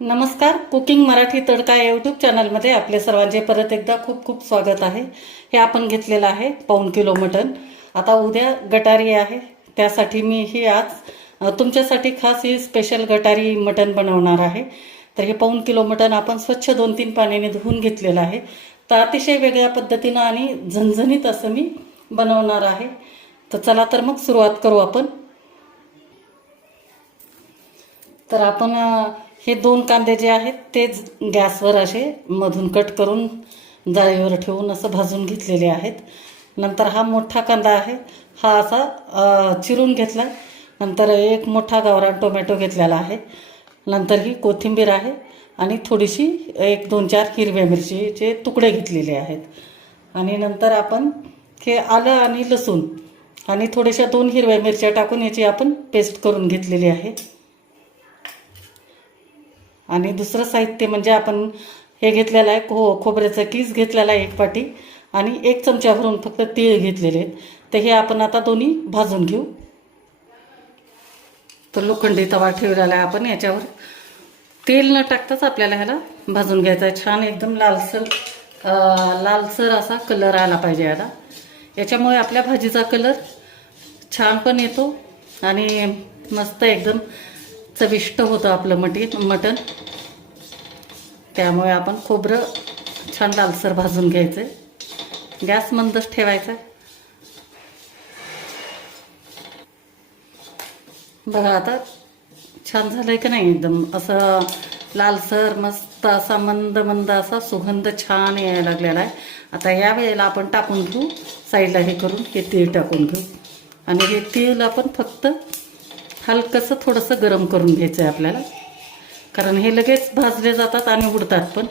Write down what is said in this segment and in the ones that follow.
नमस्कार. कुकिंग मराठी तडका यूट्यूब चॅनलमध्ये आपले सर्वांचे परत एकदा खूप खूप स्वागत आहे. हे आपण घेतलेलं आहे पाऊण किलो मटण. आता उद्या गटारी आहे, त्यासाठी मी ही आज तुमच्यासाठी खास ही स्पेशल गटारी मटण बनवणार आहे. तर हे पाऊण किलो मटण आपण स्वच्छ 2-3 पाण्याने धुवून घेतलेलं आहे. तर अतिशय वेगळ्या पद्धतीनं आणि झणझणीत असं मी बनवणार आहे. तर चला तर मग सुरुवात करू आपण. तर आपण हे 2 कांदे जे आहेत ते गॅसवर असे मधून कट करून जाळीवर ठेवून असं भाजून घेतलेले आहेत. नंतर हा मोठा कांदा आहे, हा असा चिरून घेतला. नंतर एक मोठा गावरान टोमॅटो घेतलेला आहे. नंतर ही कोथिंबीर आहे आणि थोडीशी 1-2-4 हिरव्या मिरचीचे तुकडे घेतलेले आहेत. आणि नंतर आपण हे आलं आणि लसूण आणि थोड्याशा 2 हिरव्या मिरच्या टाकून याची आपण पेस्ट करून घेतलेली आहे. आणि दुसरं साहित्य म्हणजे आपण हे घेतलेलं आहे खोबऱ्याचा कीस घेतलेला आहे 1 पाटी आणि 1 चमचा भरून फक्त तीळ घेतलेले आहेत. तर हे आपण आता दोन्ही भाजून घेऊ. तर लोखंडी तवा ठेवलेला आहे आपण, याच्यावर तेल न टाकताच आपल्याला ह्याला भाजून घ्यायचं आहे. छान एकदम लालसर असा कलर आला पाहिजे याला. याच्यामुळे आपल्या भाजीचा कलर छान पण येतो आणि मस्त एकदम चविष्ट होतं आपलं मटण. त्यामुळे आपण खोबरं छान लालसर भाजून घ्यायचं आहे. गॅस मंदच ठेवायचा आहे. बघा आता छान झालं आहे की नाही, एकदम असं लालसर मस्त असा मंद असा सुगंध छान यायला लागलेला आहे. आता या वेळेला आपण टाकून घेऊ साईडला, हे करून हे तीळ टाकून घेऊ. आणि हे तीळ आपण फक्त हलकंसं थोडंसं गरम करून घ्यायचं आहे आपल्याला, कारण हे लगेच भाजले जातात आणि उडतात पण.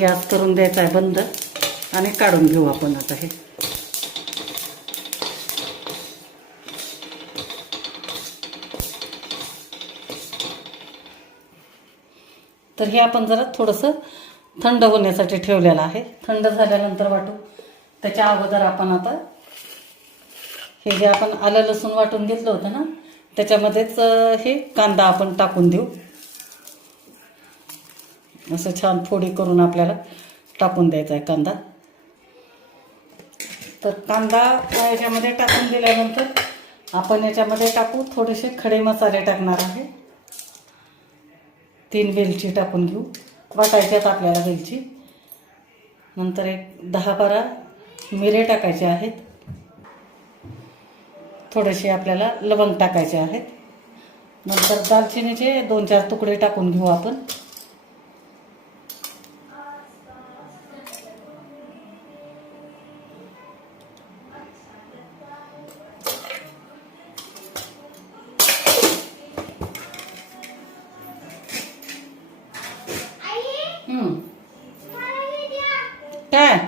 गॅस करून द्यायचा आहे बंद आणि काढून घेऊ आपण आता हे. तर हे आपण जरा थोडंसं थंड होण्यासाठी ठेवलेलं आहे. थंड झाल्यानंतर वाटू. त्याच्या अगोदर आपण आता हे जे आपण आलं लसूण वाटून घेतलं होतं ना, त्याच्यामध्येच हे कांदा आपण टाकून देऊ. असं छान फोडी करून आपल्याला टाकून द्यायचा आहे कांदा. तर कांदा याच्यामध्ये टाकून दिल्यानंतर आपण याच्यामध्ये टाकू थोडेसे खडे मसाले टाकणार आहे. 3 वेलची टाकून घेऊ, वाटायच्यात आपल्याला वेलची. नंतर एक 10-12 मिरे टाकायचे आहेत. थोडेसे आपल्याला लवंग टाकायचे आहेत. नंतर दालचिनीचे 2-4 तुकडे टाकून घेऊ आपण. काय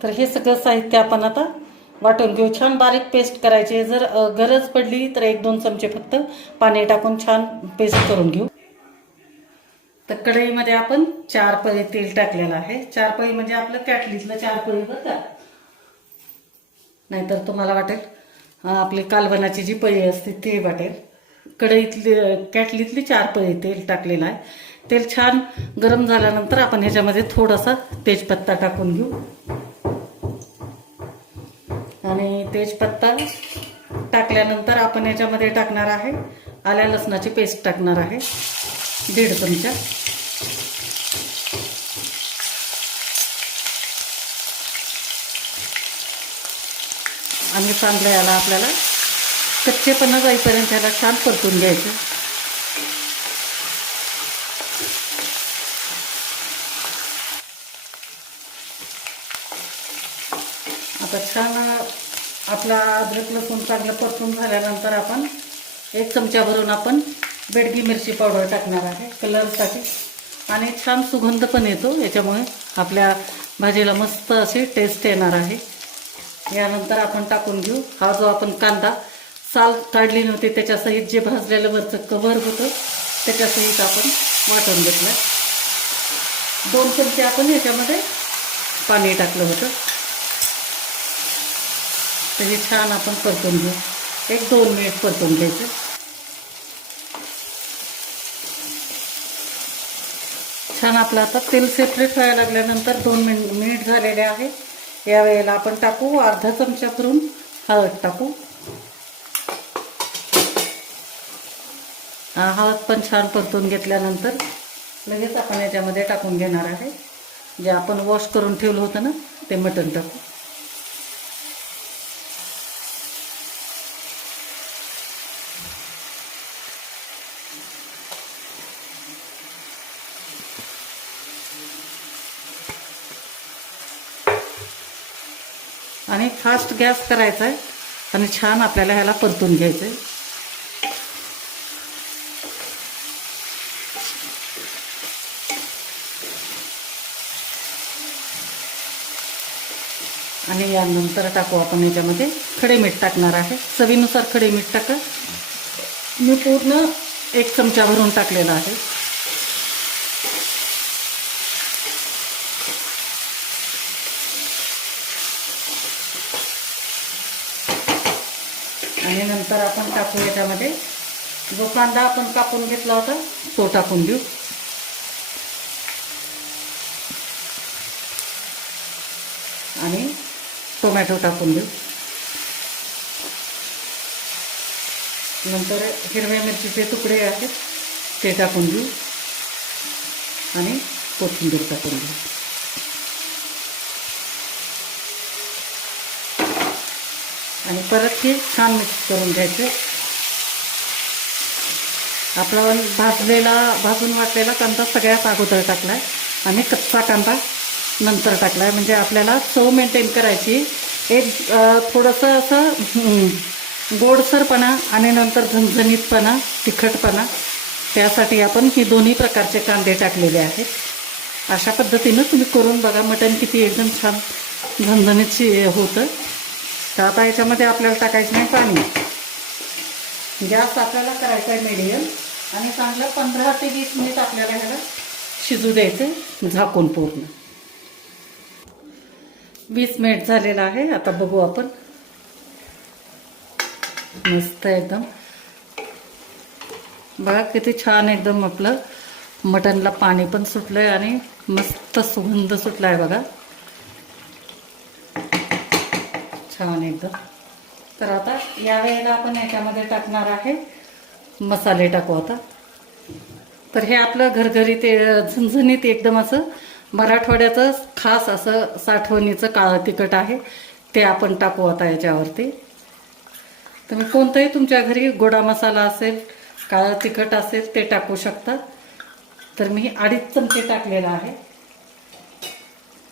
तर हे सगळं साहित्य आपण आता वाटून घेऊ. छान बारीक पेस्ट करायची. जर गरज पडली तर 1-2 चमचे फक्त पाणी टाकून छान पेस्ट करून घेऊ. तर कढईमध्ये आपण 4 पळी तेल टाकलेलं आहे. 4 पळी म्हणजे आपलं कॅटलीतलं 4 पळी बरं का, नाहीतर तुम्हाला वाटेल आपली कालवनाची जी पळी असते ते वाटेल. कढईतली कॅटलीतली 4 पळी तेल टाकलेलं आहे. तेल छान गरम झाल्यानंतर आपण ह्याच्यामध्ये थोडासा तेजपत्ता टाकून घेऊ. आणि तेजपत्ता टाकल्यानंतर आपण याच्यामध्ये टाकणार आहे आल्या लसणाची पेस्ट टाकणार आहे 1.5 चमचा. आणि चांगलं याला आपल्याला कच्चेपणा जाईपर्यंत याला छान परतून घ्यायचं. आता छान आपला अद्रक लसूण चांगलं परतून झाल्यानंतर आपण 1 चमचा भरून आपण बेडगी मिरची पावडर टाकणार आहे कलरसाठी. आणि छान सुगंध पण येतो, याच्यामुळे आपल्या भाजीला मस्त अशी टेस्ट येणार आहे. यानंतर आपण टाकून घेऊ हा जो आपण कांदा साल काढली नव्हती त्याच्यासहित जे भाजलेलं वरचं कव्हर होतं त्याच्यासहित आपण वाटून घेतलं. 2 चमचे आपण याच्यामध्ये पाणी टाकलं होतं. तर हे छान आपण परतून घेऊ. 1-2 मिनिट परतून घ्यायचं. छान आपलं आता तेल सेपरेट व्हायला लागल्यानंतर 2 मिनिट झालेले आहे. यावेळेला आपण टाकू अर्धा चमचा भरून हळद टाकू. हळद पण छान परतून घेतल्यानंतर लगेच आपण याच्यामध्ये टाकून घेणार आहे जे आपण वॉश करून ठेवलं होतं ना ते मटण टाकू. आणि फास्ट गॅस करायचा आहे आणि छान आपल्याला ह्याला परतून घ्यायचं आहे. आणि यानंतर टाकू आपण याच्यामध्ये खडे मीठ टाकणार आहे. चवीनुसार खडे मीठ टाका. मी पूर्ण 1 चमचा भरून टाकलेला आहे. आणि नंतर आपण टाकू याच्यामध्ये जो कांदा आपण कापून घेतला होता तो टाकून देऊ. आणि टोमॅटो टाकून देऊ. नंतर हिरव्या मिरचीचे तुकडे आहेत ते टाकून देऊ आणि कोथिंबीर टाकून देऊ. आणि परत हे छान मिक्स करून घ्यायचं. आपण भाजून वाटलेला कांदा सगळ्यात अगोदर टाकला आहे आणि कच्चा कांदा नंतर टाकला आहे. म्हणजे आपल्याला चव मेंटेन करायची. एक थोडंसं असं गोडसरपणा आणि नंतर झणझणीतपणा तिखटपणा त्यासाठी आपण ही दोन्ही प्रकारचे कांदे टाकलेले आहेत. अशा पद्धतीनं तुम्ही करून बघा. मटण किती एकदम छान झणझणीत होतं. तर आता याच्यामध्ये आपल्याला टाकायचं नाही पाणी. गॅस आपल्याला करायचा आहे मीडियम आणि चांगलं 15 ते 20 मिनिट आपल्याला ह्याला शिजू द्यायचं झाकून पूर्ण. 20 मिनिट झालेलं आहे. आता बघू आपण. मस्त एकदम बघा किती छान एकदम आपलं मटणला पाणी पण सुटलंय आणि मस्त सुगंध सुटला आहे बघा. छान एकदम. तर आता या वेळेला आपण याच्यामध्ये टाकणार आहे मसाले टाकू आता. तर हे आपलं घरघरीत झणझणीत एकदम असं मराठवाड्याचं खास असं साठवणीचं काळं तिखट आहे ते आपण टाकू आता याच्यावरती. तुम्ही कोणताही तुमच्या घरी गोडा मसाला असेल काळं तिखट असेल ते टाकू शकता. तर मी 2.5 चमचे टाकलेला आहे.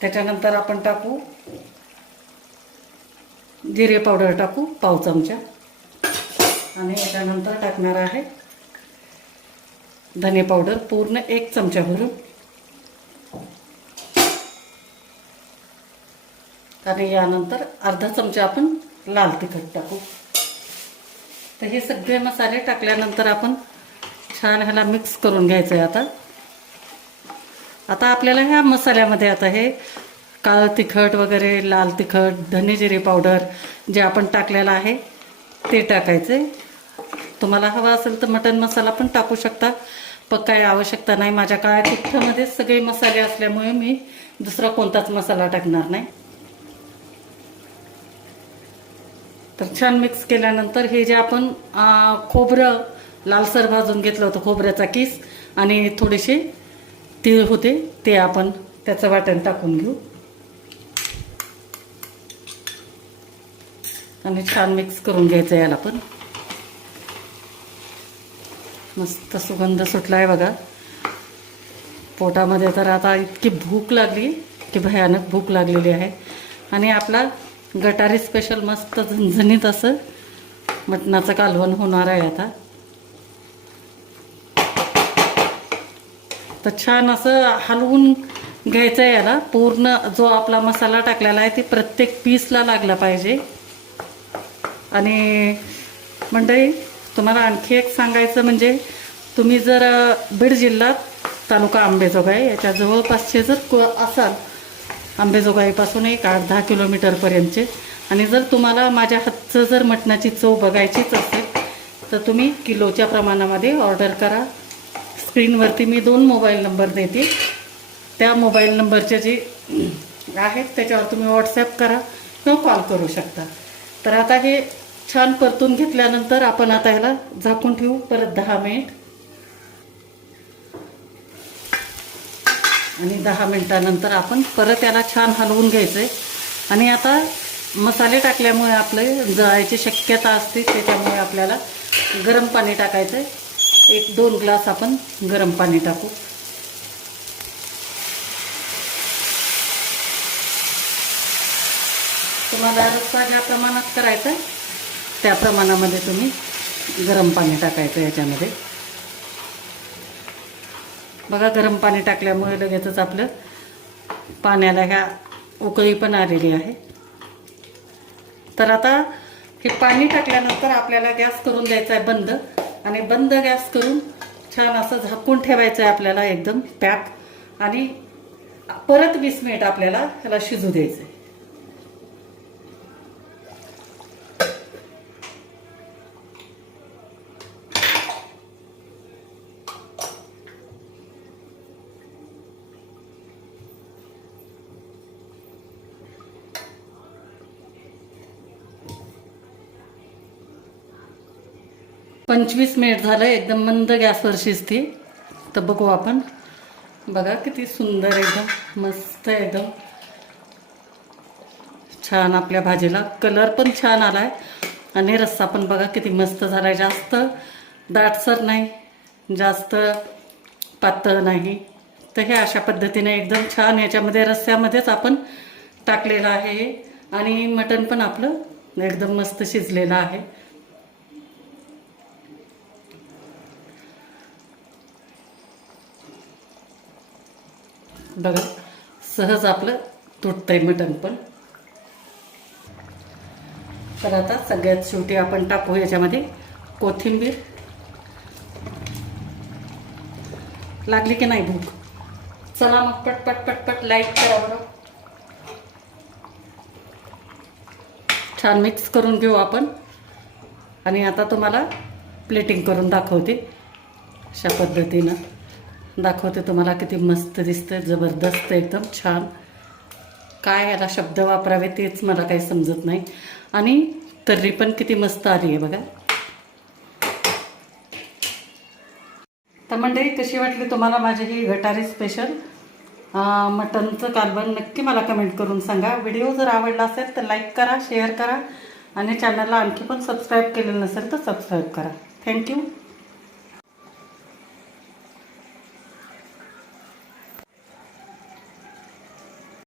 त्याच्यानंतर आपण टाकू जिरे पावडर टाकू 1/2 चमचा आणि याच्यानंतर टाकणार आहे धने पावडर पूर्ण 1 चमचा भरून. आणि यानंतर अर्धा चमचा आपण लाल तिखट टाकू. तर हे सगळे मसाले टाकल्यानंतर आपण छान ह्याला मिक्स करून घ्यायचं आहे. आता आपल्याला ह्या मसाल्यामध्ये आता हे काळं तिखट वगैरे लाल तिखट धने जिरे पावडर जे आपण टाकलेलं आहे ते टाकायचं आहे. तुम्हाला हवा असेल तर मटण मसाला पण टाकू शकता पण काही आवश्यकता नाही. माझ्या काळ्या तिखटामध्ये सगळे मसाले असल्यामुळे मी दुसरा कोणताच मसाला टाकणार नाही. तर छान मिक्स केल्यानंतर हे जे आपण खोबरं लालसर भाजून घेतलं होतं खोबऱ्याचा किस आणि थोडेसे तीळ होते ते आपण त्याचं वाटण टाकून घेऊ आणि छान मिक्स करून घ्यायचं याला पण. मस्त सुगंध सुटला आहे बघा. पोटामध्ये तर आता इतकी भूक लागली की भयानक भूक लागलेली आहे. आणि आपला गटारी स्पेशल मस्त झणझणीत असं मटणाचं कालवण होणार आहे आता. तर छान असं हलवून घ्यायचं आहे याला. पूर्ण जो आपला मसाला टाकलेला आहे ते प्रत्येक पीसला लागला पाहिजे. आणि मंडळी तुम्हाला आणखी एक सांगायचं म्हणजे तुम्ही जर बीड जिल्ह्यात तालुका अंबेजोगाई याच्या जवळपासचे जर असाल अंबेजोगाईपासून एक 8-10 किलोमीटरपर्यंतचे आणि जर तुम्हाला माझ्या हातचं जर मटणाची चव बघायचीच असेल तर तुम्ही किलोच्या प्रमाणामध्ये ऑर्डर करा. स्क्रीनवरती मी 2 मोबाईल नंबर देते. त्या मोबाईल नंबरचे जे आहेत त्याच्यावर तुम्ही व्हॉट्सॲप करा किंवा कॉल करू शकता. तर आता हे छान परतून घेतल्यानंतर आपण आता ह्याला झाकून ठेवू परत 10 मिनिट. आणि 10 मिनिटानंतर आपण परत याला छान हलवून घ्यायचं आहे. आणि आता मसाले टाकल्यामुळे आपले जळायची शक्यता असते, त्याच्यामुळे आपल्याला गरम पाणी टाकायचं आहे. 1-2 ग्लास आपण गरम पाणी टाकू. तुम्हाला रस्सा ज्या प्रमाणात करायचा आहे त्या प्रमाणामध्ये तुम्ही गरम पाणी टाकायचं याच्यामध्ये. बघा गरम पाणी टाकल्यामुळे लगेचच आपलं पाण्याला ह्या उकळी पण आलेली आहे. तर आता हे पाणी टाकल्यानंतर आपल्याला गॅस करून द्यायचा आहे बंद. आणि बंद गॅस करून छान असं झाकून ठेवायचं आहे आपल्याला एकदम पॅक. आणि परत 20 मिनिट आपल्याला ह्याला शिजू द्यायचं आहे. पंचवीस मिनिट झालं, एकदम मंद गॅसवर शिजते. तर बघू आपण. बघा किती सुंदर, एकदम मस्त, एकदम छान आपल्या भाजीला कलर पण छान आलाय. आणि रस्सा पण बघा किती मस्त झालाय. जास्त दाटसर नाही, जास्त पातळ नाही. तर हे अशा पद्धतीने एकदम छान याच्यामध्ये रस्स्यामध्येच आपण टाकलेलं आहे हे. आणि मटण पण आपलं एकदम मस्त शिजलेलं आहे. बघा सहज आपलं तुटतंय मटण पण. तर आता सगळ्यात शेवटी आपण टाकू याच्यामध्ये कोथिंबीर. लागली की नाही भूक? चला मग पटपट पटपट लाईक करा बरं. छान मिक्स करून घेऊ आपण. आणि आता तुम्हाला प्लेटिंग करून दाखवते. अशा पद्धतीनं दाखवते तुम्हाला. किती मस्त दिसतंय, जबरदस्त, एकदम छान. काय याला शब्द वापरावे तेच मला काही समजत नाही. आणि तर्री पण किती मस्त आली आहे बघा. तर मंडळी कशी वाटली तुम्हाला माझी ही गटारी स्पेशल मटनचं कालवण? नक्की मला कमेंट करून सांगा. व्हिडिओ जर आवडला असेल तर लाईक करा, शेअर करा. आणि चॅनलला आणखी पण सबस्क्राईब केलेलं नसेल तर सबस्क्राईब करा. थँक्यू.